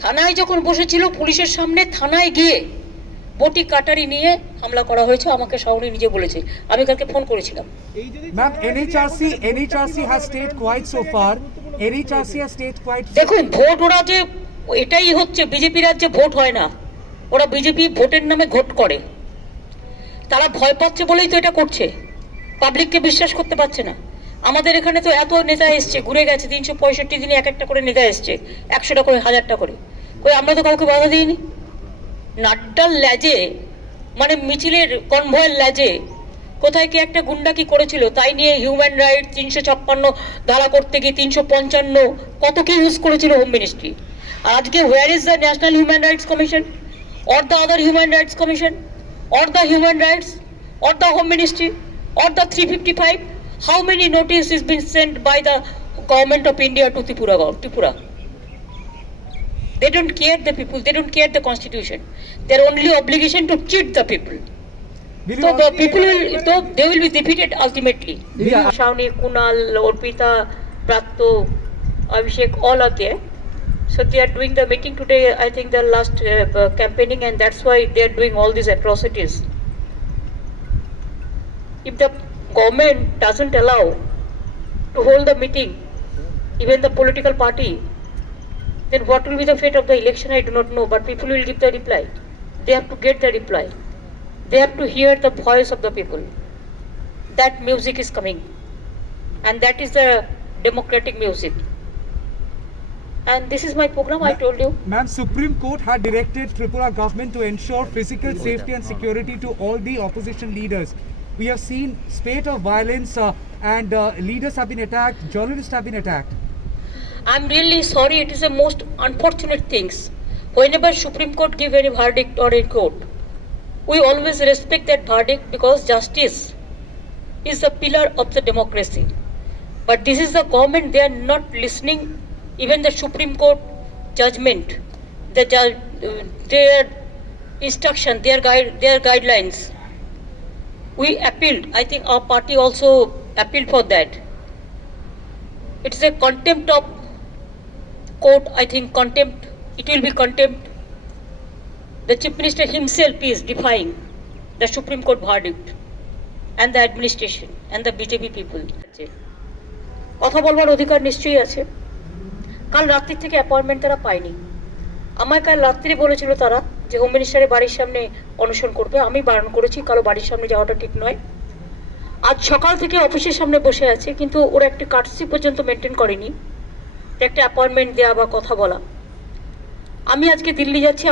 থানায় যখন বসেছিল পুলিশের সামনে থানায় গিয়ে বটি কাটারি নিয়ে হামলা করা হয়েছে, আমাকে শাওনি নিজে বলেছে, আমি কালকে ফোন করেছিলাম। Ma'am, NHRC has stayed quiet so far. NHRC has stayed quiet. দেখুন, ভোট ওরা যে এটাই হচ্ছে, বিজেপি রাজ্যে ভোট হয় না, ওরা বিজেপি ভোটের নামে ঘোট করে। তারা ভয় পাচ্ছে বলেই তো এটা করছে, পাবলিককে বিশ্বাস করতে পারছে না। আমাদের এখানে তো এত নেতা এসছে, ঘুরে গেছে, 365 দিনে এক একটা করে নেতা এসছে, 100টা করে, 1000টা করে, কই আমরা তো কাউকে বাধা দিইনি। নাড্ডার ল্যাজে, মানে মিছিলের কনভয়ের ল্যাজে কোথায় কি একটা গুন্ডা কি করেছিল, তাই নিয়ে হিউম্যান রাইট 356 ধারা করতে গিয়ে 355 কত কি ইউজ করেছিল হোম মিনিস্ট্রি। আর আজকে where is the national human rights commission or the other human rights commission or the human rights or the home ministry or the 355? How many notice is been sent by the government of India to Tripura? They don't care the people, they don't care the constitution. Their only obligation to cheat the people. So the people will, so they will be defeated ultimately. Shawnee, Kunal, Orpita, Pratto, Abhishek, all are there. So they are doing the meeting today, I think the last campaigning, and that's why they are doing all these atrocities. If the government doesn't allow to hold the meeting, even the political party, then what will be the fate of the election, I do not know, but people will give the reply. They have to get the reply. They have to hear the voice of the people. That music is coming, and that is the democratic music. And this is my program, I told you. Ma'am, Supreme Court had directed Tripura government to ensure physical safety and security to all the opposition leaders. We have seen spate of violence and leaders have been attacked, journalists have been attacked. I'm really sorry, it is the most unfortunate things. Whenever Supreme Court give any verdict or a court, we always respect that verdict because justice is the pillar of the democracy. But this is the government, they are not listening even the Supreme Court judgment, their instruction, their guidelines. We appealed, I think our party also appealed for that. It is a contempt of court, I think contempt, it will be contempt. The Chief Minister himself is defying the Supreme Court verdict and the administration and the BJP people. কথা বলবার অধিকার নিশ্চয়ই আছে। কাল রাত্রি থেকে অ্যাপয়েন্টমেন্ট তারা পায়নি। আমায় কাল রাত্রি বলেছিল তারা যে হোম মিনিস্টারের বাড়ির সামনে অনশন করবে, আমি বারণ করেছি, কারো বাড়ির সামনে যাওয়াটা ঠিক নয়। আজ সকাল থেকে অফিসের সামনে বসে আছে, কিন্তু ওরা একটি কার্টসি পর্যন্ত মেনটেন করেনি, একটা অ্যাপয়েন্টমেন্ট দেওয়া বা কথা বলা। আমি আজকে দিল্লি যাচ্ছি।